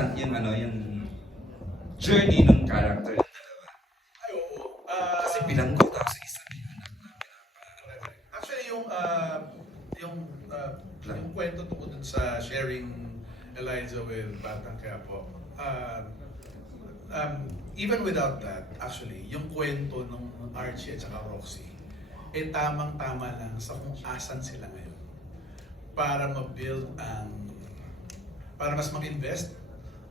yung journey ng character ng dalawa? Ay, oo. Kasi bilanggo daw sa isa may anak na Actually, yung kwento tungkol dun sa sharing Eliza with Batang Quiapo, even without that, actually, yung kwento ng Archie at saka Roxy, tamang-tama lang sa kung asan sila ngayon para ma-build para mas mag-invest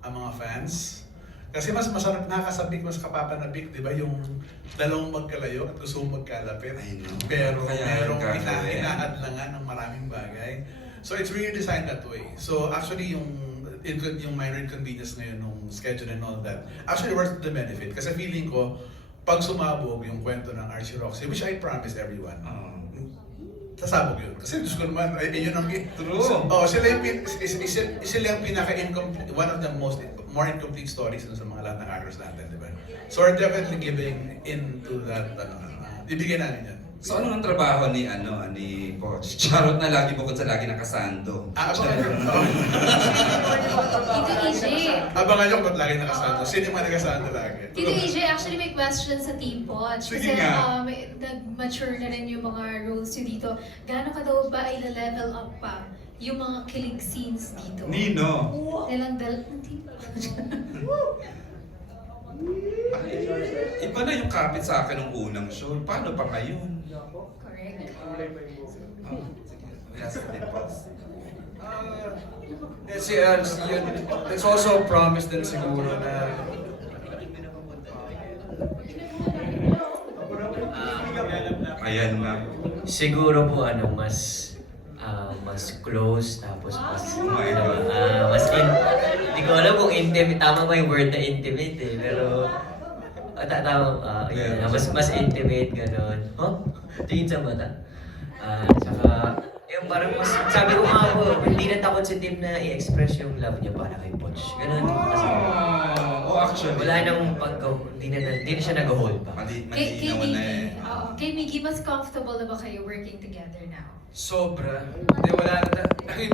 ang mga fans. Kasi mas masarap nakakasabik, mas kapapanabik, di ba? Yung dalawang magkalayo at gusto mong magkalapit. I know. Pero Kaya merong nagkakaroon. hinahadlangan ng maraming bagay. So it's really designed that way. So actually yung minor inconvenience ngayon nung schedule and all that, actually works to the benefit. Kasi feeling ko, pag sumabog yung kwento ng Archie Roxy, which I promise everyone, sasabog yun. Kasi Diyos ko naman, yun ang... True. Sila yung pinaka-incomplete, one of the more incomplete stories sa mga lahat ng actors natin, di ba? So we're definitely giving into that, ibigay namin yan. So ano ang trabaho ni Coach? Charot na lagi bukod sa lagi nakasando. Tito EJ. Abangan nyo kung ba't lagi nakasando. Sino yung mga nakasando lagi? Tito EJ, actually may question sa Team Poch. Sige Kasi nga. nag-mature na rin yung mga roles nyo dito. Gaano ka daw ba ay level up pa yung mga killing scenes dito? Nino. Dalang ng Team Poch. Iba na yung kapit sa akin ng unang show. Paano pa ngayon? Correct. Yes, Dimples. It's also a promise din siguro na Ayan na. Siguro po mas close tapos mas Oh my God. hindi ko alam kung intimate, tama ba yung word na intimate pero Yeah. mas intimate ganon. Tingin sa mata. Tsaka yung parang mas, sabi ko nga po, hindi na takot si Tim na i-express yung love niya para kay Poch. Ganon. Kasi Actually. wala nang hindi na siya nag-hold pa. Kay Malinaw na eh. Miggy, kay Miggy, mas comfortable na ba kayo working together now? sobra. Hindi, wala na. I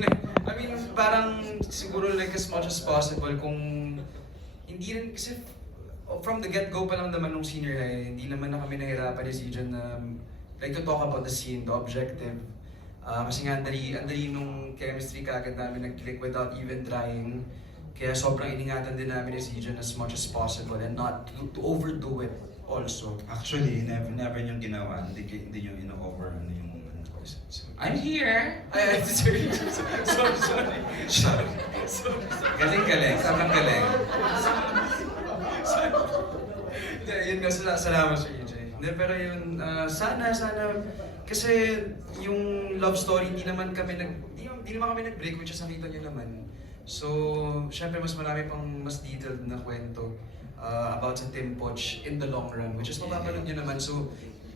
mean, parang siguro like as much as possible kung hindi rin, kasi from the get-go pa lang naman nung senior high, hindi naman na kami nahirapan ni Zijan na like to talk about the scene, the objective. Kasi nga, ang dali nung chemistry kaagad namin nag-click without even trying. Kaya sobrang iningatan din namin ni Zijan as much as possible and not to overdo it also. Actually, never yung ginawa. Hindi nyo ino-over yung I'm here! Ay, sorry. Sorry. Galing. Sobrang galing. Hindi, yun nga, salamat sa EJ. Hindi, pero yun, sana, kasi yung love story, hindi naman kami nag-break, which is nakita nyo naman. So, syempre mas marami pang mas detailed na kwento about sa Tim Poch in the long run, which is mapapanood nyo naman. So,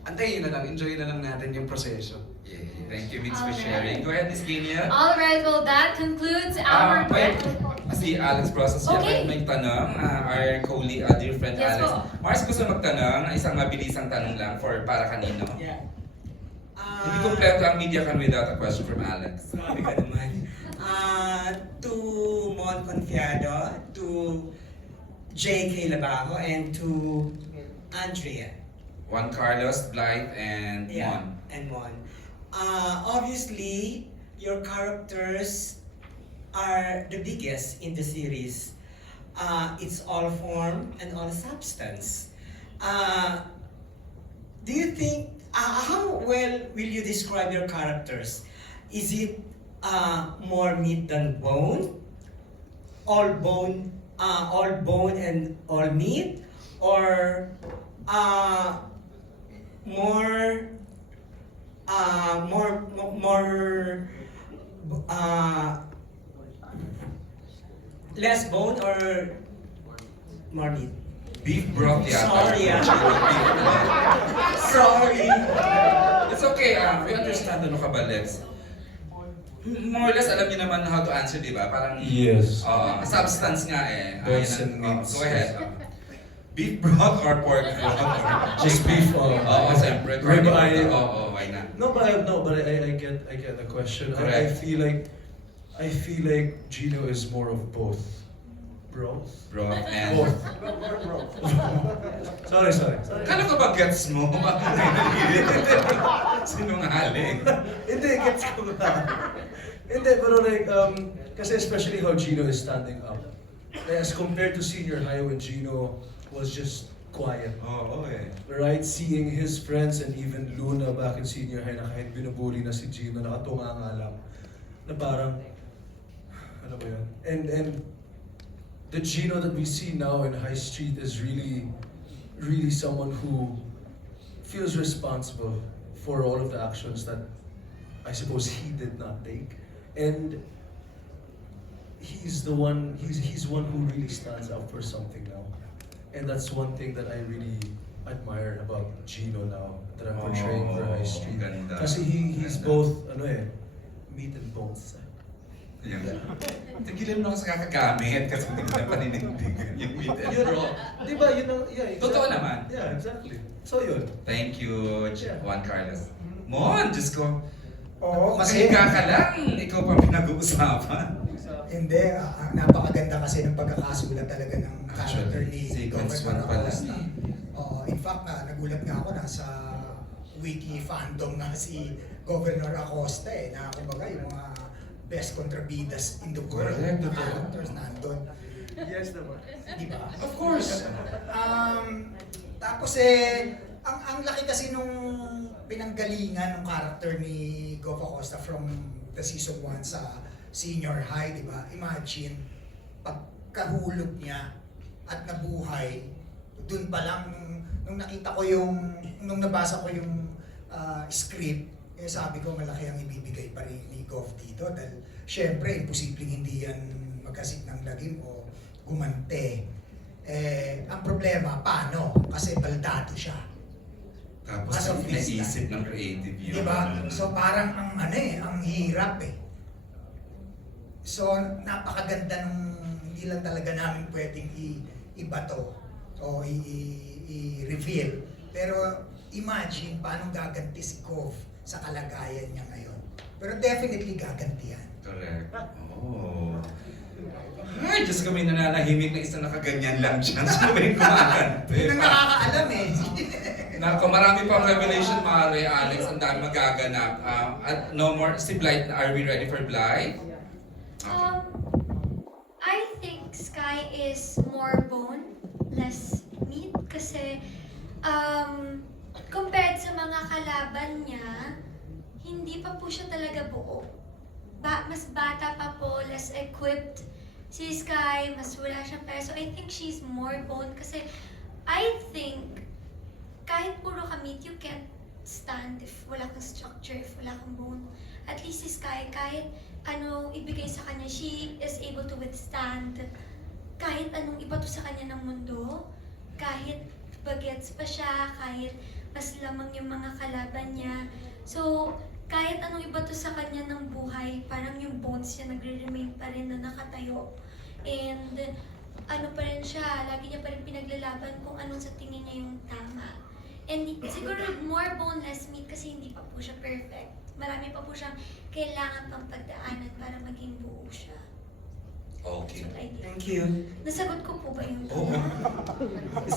antayin na lang, enjoy na lang natin yung proseso. Yeah. Thank you, Mix, for sharing. Go ahead, Miss Kenia. Alright, well that concludes our... Wait. Si Alex Process Okay. may tanong. Our colleague, dear friend Yes Alex. po. Mars, gusto magtanong. Isang mabilisang tanong lang para kanino. Yeah. Hindi kompleto ang media can without a question from Alex. Sabi ka naman. To Mon Confiado, to J.K. Labajo, and to Andrea. Juan Carlos, Blythe, and Mon. And Mon. Obviously, your characters are the biggest in the series. It's all form and all substance. Do you think, how well will you describe your characters? Is it more meat than bone? All bone and all meat? Or more less bone or more meat? Beef broth yata. Sorry, Sorry. It's okay, we understand ano ka ba, Lex? More or less, alam niyo naman how to answer, di ba? Parang, Yes. substance nga eh. Bones Ayun and ang- meats. Go ahead. Beef broth or pork broth? Just beef. Oo, siyempre. Ribeye. Oo, why not? No, but I get the question. I Correct. feel like Gino is more of both. Bro. Bro, and... Both. Sorry. Kala ko ba gets mo? Bakit sinungaling? Hindi, gets ko ba? Hindi, pero like, kasi especially how Gino is standing up. As compared to senior high when Gino was just quiet. Oo eh. Right? Seeing his friends and even Luna back in senior high na kahit binubuli na si Gino, nakatunga nga lang. Na parang, ano ba yun? And the Gino that we see now in High Street is really someone who feels responsible for all of the actions that I suppose he did not take. And he's one who really stands up for something now. And that's one thing that I really admire about Gino now that I'm portraying for High Street. Ganda. Kasi he's Ganda. both meat and bones. Yan. Tigilan mo ako sa kakagamit kasi hindi na paninindigan yung meet and Yun, bro. di ba yun ang, yeah, exactly. Totoo naman. Yeah, exactly. So yun. Thank you, Yeah. Juan Carlos. Mon, Diyos ko. Oo, kasi Mahiga ka lang. Ikaw pa pinag-uusapan. hindi, napakaganda kasi ng pagkakasulat talaga ng character ni Sequence Governor 1 pala. Acosta. In fact, nagulat nga ako na sa wiki fandom na si Governor Acosta na kumbaga yung mga best contrabidas in the world Correct, na totoo. characters nandun. Yes naman. Di ba? Of course. Tapos ang laki kasi nung pinanggalingan ng character ni Gov Acosta from the season 1 sa senior high, di ba? Imagine, pagkahulog niya at nabuhay, dun pa lang, nung nakita ko nung nabasa ko yung script, sabi ko malaki ang ibibigay pa rin ni Gov dito dahil syempre, imposibleng hindi yan magkasik ng lagim o gumante. Ang problema, paano? Kasi baldado siya. Tapos As of this naisip ng creative yun. Di ba? So parang ang hirap eh. So napakaganda nung hindi lang talaga namin pwedeng ibato o i-reveal. Pero imagine paano gaganti si Gov sa kalagayan niya ngayon. Pero definitely gaganti yan. Correct. Oh. Ay, Diyos ko, may nananahimik na isang nakaganyan lang dyan. Sino ba yung kumakante? Yun ang nakakaalam eh. Nako, marami pang revelation, Mare, Alex. Ang dami magaganap. At no more, si Blight, are we ready for Blight? I think Sky is more bone, less meat kasi compared sa mga kalaban niya, hindi pa po siya talaga buo. Mas bata pa po, less equipped. Si Sky, mas wala siyang peso. I think she's more bone kasi I think kahit puro ka meat, you can't stand if wala kang structure, if wala kang bone. At least si Sky, kahit ano ibigay sa kanya, she is able to withstand kahit anong ibato sa kanya ng mundo, kahit bagets pa siya, kahit mas lamang yung mga kalaban niya. So, kahit anong ibato sa kanya ng buhay, parang yung bones niya nagre-remain pa rin na nakatayo. And ano pa rin siya, lagi niya pa rin pinaglalaban kung anong sa tingin niya yung tama. And siguro more bone, less meat kasi hindi pa po siya perfect. Marami pa po siyang kailangan pang pagdaanan para maging buo siya. Okay. That's what I think. Thank you. Nasagot ko po ba yung Oo.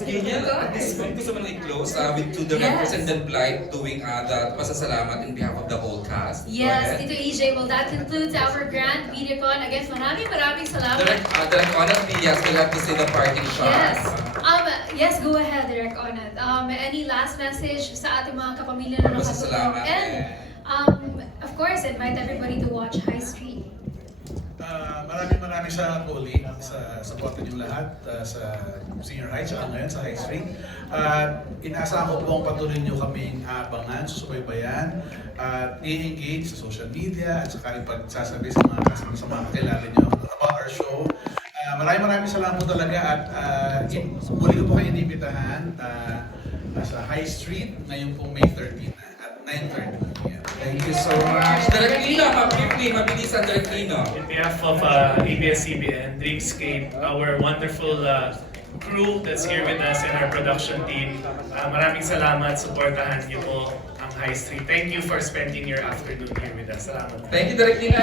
Ganyan lang. Gusto mo na i-close with two directors and then Blight doing the pasasalamat in behalf of the whole cast. Go Yes, ahead. Tito EJ. Well, that concludes our grand MediaCon. Again, maraming salamat. Direct Onat Villas will have to say the parting shot. Yes. Yes, go ahead, Direk Onat. Any last message sa ating mga kapamilya na nakatutok? Pasasalamat. And, of course, invite everybody to watch High Street. Maraming salamat po ulit sa support niyo lahat sa senior high tsaka ngayon sa high street. Inaasahan ko po ang patuloy niyo kaming abangan, susubaybayan, at i-engage sa social media at saka ipagsasabi sa mga kakilala niyo about our show. Maraming salamat po talaga at muli ko po kayo inibitahan sa High Street ngayong pong May 13 at 9:30 p.m. Thank you so much. Direct Lino, mabilisan Direct Lino. On behalf of ABS-CBN, Dreamscape, our wonderful crew that's here with us and our production team, maraming salamat, supportahan niyo po ang High Street. Thank you for spending your afternoon here with us. Salamat. Thank you, Direct Lino.